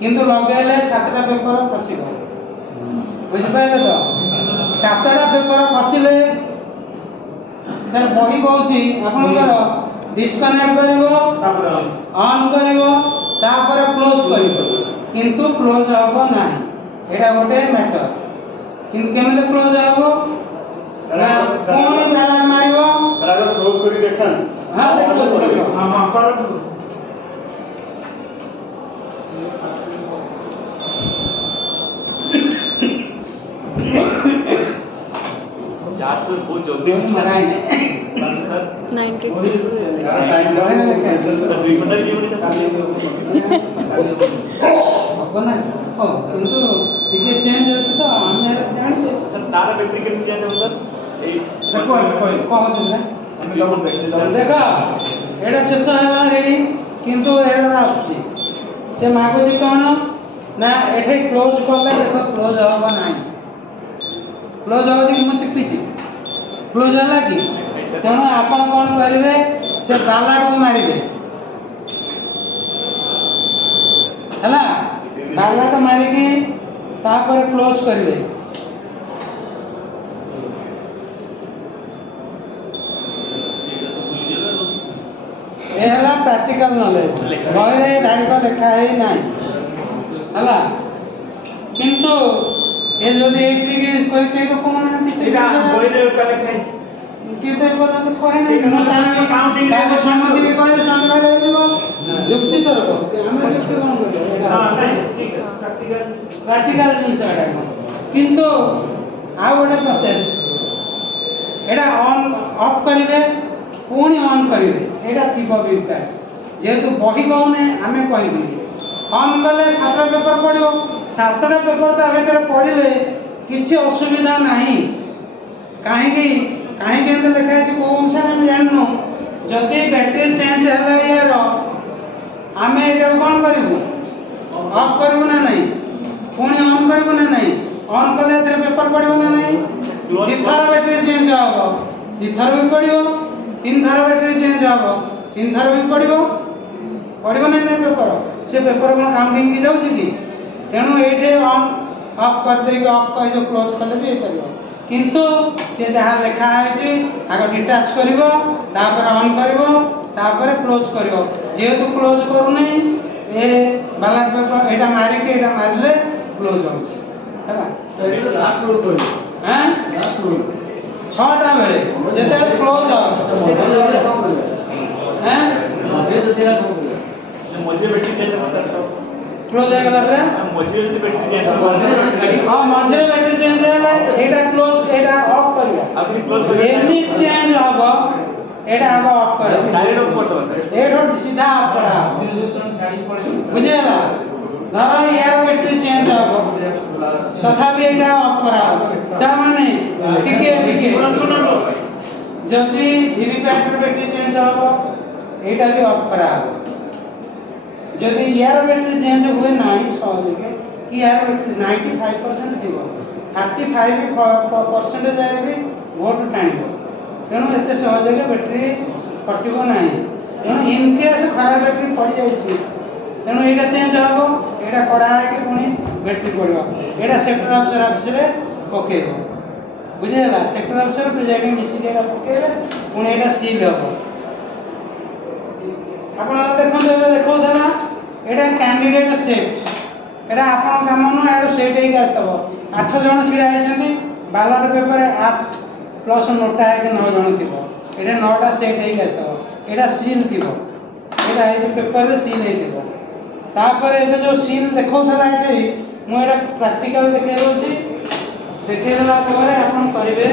किंतु लगेले 7टा पेपर खसिब बुझिपारे तो 7टा पेपर खसिले सर बही कहूँ आपनकर डिस्कनेक्ट करिवो ऑन करिवो तापर क्लोज करिवो किंतु क्लोज हबो नाही एटा गोटे मैटर किंतु केमते क्लोज हबो ना कोन बैलेंस मारिवो सर अगर क्लोज करी देखन हां देखो हां पर 400 बहुत जल्दी मराई 90 यार टाइम तो 2 घंटा की होनी चाहिए हबो ना ओ किंतु टिके चेंज अछि तो हम जानि छे सर तार बैटरी के चेंज है सर ए कहू छै ना हम डबल बैटरी देखा एटा शेष होला रेडी किंतु एरर आछि से मागो छै कोन ना एठे क्लोज करले देखो क्लोज हबा नाही क्लोज हो कि मुझे पीछे क्लोज है कि तेणु आप कौन करेंगे से बालाट को मारे है बालाट मारिकी तापर क्लोज करेंगे ये है प्रैक्टिकल नॉलेज बहरे धारिक देखा ही नहीं है किंतु ये जदि एठी कोई के तो कोन आंती सेटा बहिरे कले खाइ किते बोला तो कोहे ना काउंटिंग का सम्मति के कोहे सम्मति ले जीवो युक्ति तो हम युक्ति कोन करे हां ठीक है प्रैक्टिकल जिनिस एटा किंतु आ गोटे प्रोसेस एटा ऑन ऑफ करिवे पुणी ऑन करिवे एटा थिबो बिका जेतु बही कोने हमें कहबी ऑन कले 7टा पेपर पढ़ियो 7टा पेपर तो आगे पढ़ले किसी असुविधा नहीं कहीं के लिखा है को अनुसार हम जाननु जदि बैटरी चेंज है यार आम ये कौन करूँ ऑफ करूँ ना नहीं पुणी ऑन करूँ ना नहीं ऑन कले पेपर पढ़ो ना नहीं दिथर बैटरी चेंज हम दिथर भी पढ़ो 3 थर बैटरी चेंज हम 3 थर भी पढ़ो ना नहीं पेपर से पेपर कौन काउंटिंग की जाऊँ कि तेणु ये ऑन ऑफ कर दे ऑफ कह जो क्लोज कले भी हो किंतु से जहाँ लिखा है आगे डिटाच करिवो तापर ऑन करिवो तापर क्लोज करिवो जेहेतु क्लोज करूनी ए बाला पेपर एटा मारी के एटा मारले क्लोज होछि हैला तो ये लास्ट रूल कोई हैं लास्ट रूल 6टा बेले जेते क्लोज हो हैं मध्य जो दिया को मुझे बैटरी चेंज हो सकता है क्लोज हो गला रे मुझे बैटरी चेंज हां मझे बैटरी चेंज होला एटा क्लोज एटा ऑफ करियो अब क्लोज हो एनी चेंज हबो एटा आगो ऑफ करियो डायरेक्ट ऑफ करतो सर एठो सीधा ऑफ करा छाड़ी पड़े बुझेला धरो यार बैटरी चेंज हबो तथापि एटा ऑफ करा सा माने ठीक जदी ईवी बैटरी चेंज हबो एटा भी ऑफ करा जदि यार बैटरी चेंज हुए नहीं सहज के कि यार बैटरी 95% थी 35% जाए भी वोट टाइम तेणु एत सहज के बैटरी कटो ना तेणु इनकेस खराब बैटरी पड़ जाए तेणु यहाँ चेंज हम यहाँ कड़ा है पुणी बैटरी पड़ो यहाँ सेक्टर अफिसर पकेब बुझेगा सेक्टर अफिसर प्रिजाइडिंग मिसिक पकेबे पुणी यहाँ सील हम आप देखते देखा यहाँ कैंडिडेट सेट यहाँ आप कम नुह यहाँ सेट हो 8 जन ढड़ा होती बालाट पेपर 8 प्लस नोटा है 9 जन थी ये 9टा सेट हो यहाँ सील थी यहाँ पेपर सील होपर ये जो सील देखा ये मुझे प्राक्टिकल देखा देखला आप करेंगे